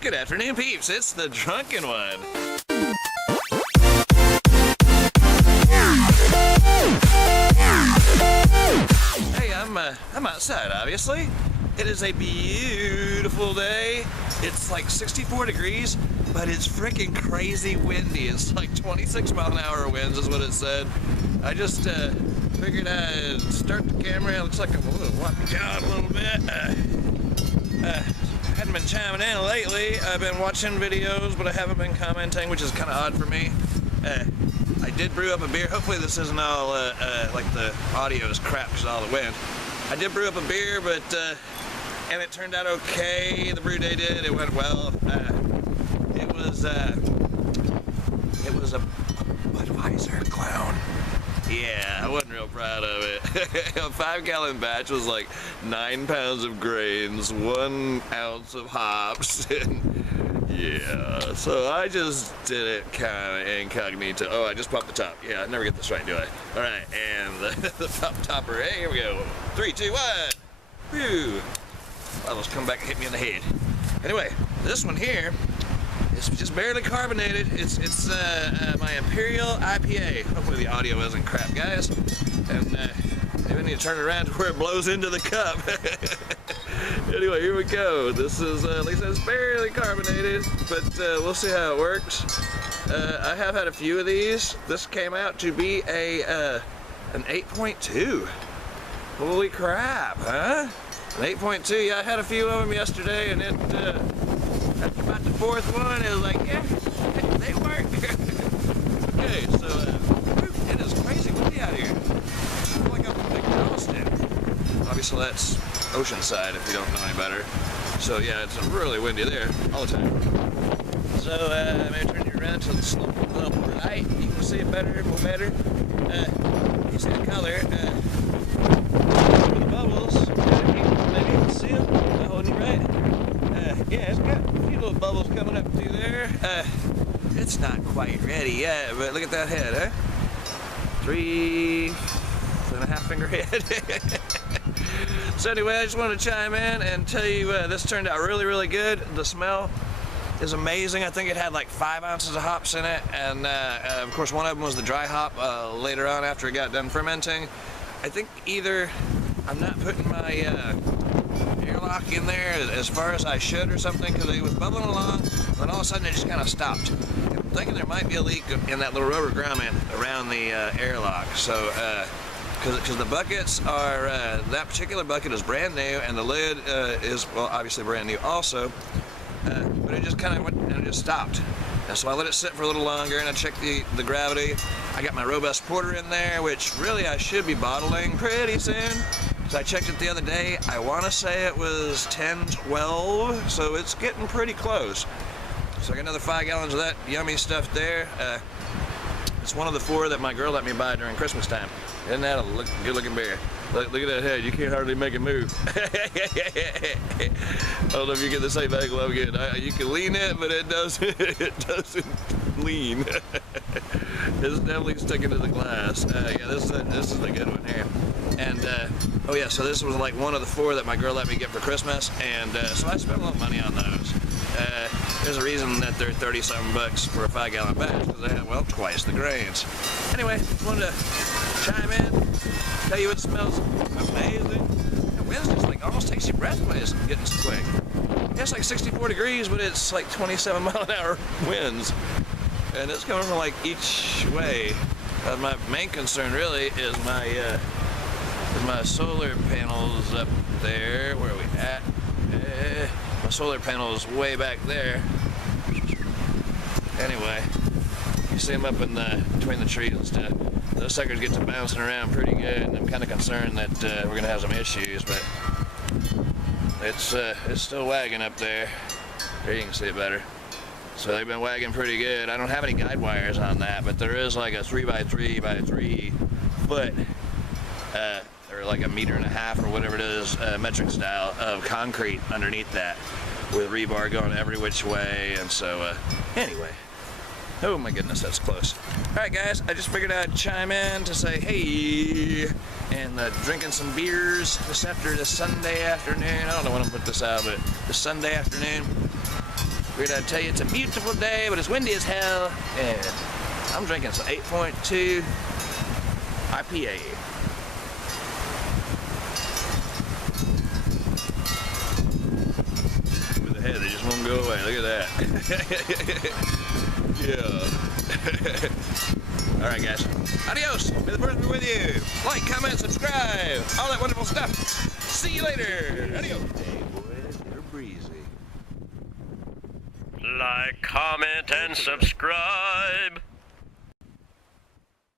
Good afternoon, peeps. It's the Drunken One. Hey, I'm outside, obviously. It is a beautiful day. It's like 64 degrees, but it's freaking crazy windy. It's like 26 mile an hour winds is what it said. I just figured I'd start the camera. It looks like I'm walking down a little bit. Hadn't been chiming in lately. I've been watching videos, but I haven't been commenting, which is kind of odd for me. I did brew up a beer. Hopefully this isn't all like the audio is crap because of all the wind. I did brew up a beer, but and it turned out okay. The brew day did. It went well. It was a Budweiser Clown. Yeah, I wasn't real proud of it. A 5-gallon batch was like 9 pounds of grains, 1 ounce of hops, and yeah. So I just did it kind of incognito. Oh, I just popped the top. Yeah, I never get this right, do I? All right, and the pop topper. Hey, here we go. 3, 2, 1. Whew. Well, let's come back and hit me in the head. Anyway, this one here. It's just barely carbonated. It's my Imperial IPA. Hopefully the audio isn't crap, guys. And maybe I need to turn it around to where it blows into the cup. Anyway, here we go. This is, like I said, it's barely carbonated, but we'll see how it works. I have had a few of these. This came out to be an 8.2. Holy crap, huh? An 8.2. Yeah, I had a few of them yesterday, and it. After about the fourth one, it was like, yeah, they work. Okay, so it is crazy windy out here. I feel like I'm in Charleston. Obviously, that's Oceanside if you don't know any better. So yeah, it's really windy there all the time. So I'm gonna turn you around to the slope a little more light. You can see it better, more better. You see the color. Over the bubbles. Maybe you can see them. Am I holding you right? Yeah, it's got a few little bubbles coming up through there. It's not quite ready yet, but look at that head, huh? 3.5 finger head. So anyway, I just wanted to chime in and tell you this turned out really, really good. The smell is amazing. I think it had like 5 ounces of hops in it, and of course one of them was the dry hop later on after it got done fermenting. I think either I'm not putting my airlock in there as far as I should or something, because it was bubbling along, and all of a sudden it just kind of stopped. I'm thinking there might be a leak in that little rubber grommet around the airlock. So, because the buckets are, that particular bucket is brand new, and the lid is, well, obviously brand new also, but it just kind of went and it just stopped. And so I let it sit for a little longer, and I checked the gravity. I got my robust porter in there, which really I should be bottling pretty soon. So I checked it the other day. I want to say it was 10-12, so it's getting pretty close. So I got another 5 gallons of that yummy stuff there. It's one of the 4 that my girl let me buy during Christmas time. Isn't that a good-looking beer? Look at that head. You can't hardly make it move. I don't know if you get the same angle I'm getting. You can lean it, but it doesn't. It doesn't lean. It's definitely sticking to the glass. Yeah, this is the good one here. And oh yeah, so this was like one of the 4 that my girl let me get for Christmas, and so I spent a lot of money on those. There's a reason that they're 30-something bucks for a 5-gallon batch, because they have, well, twice the grains. Anyway, wanted to chime in, tell you it smells amazing. The wind's just like almost takes your breath away. It's getting so quick. Yeah, it's like 64 degrees, but it's like 27 mile an hour winds, and it's coming from like each way. My main concern really is my solar panels up there. Where are we at? My solar panel is way back there. Anyway, you see them up in between the trees and stuff. Those suckers get to bouncing around pretty good, and I'm kind of concerned that we're gonna have some issues, but it's still wagging up there. Here you can see it better. So they've been wagging pretty good. I don't have any guide wires on that, but there is like a 3x3x3 foot, or like 1.5 meters or whatever it is, metric style of concrete underneath that, with rebar going every which way. And so anyway, oh my goodness, that's close. Alright guys, I just figured I'd chime in to say hey, and drinking some beers this Sunday afternoon. I don't know when I'm put this out, but this Sunday afternoon. Figured I'd tell you it's a beautiful day, but it's windy as hell, and I'm drinking some 8.2 IPA. With the head, they just won't go away. Look at that. Yeah. Alright guys, adios, may the force be with you. Like, comment, subscribe, all that wonderful stuff. See you later. Adios. Hey boys, they're breezy. Like, comment, and subscribe.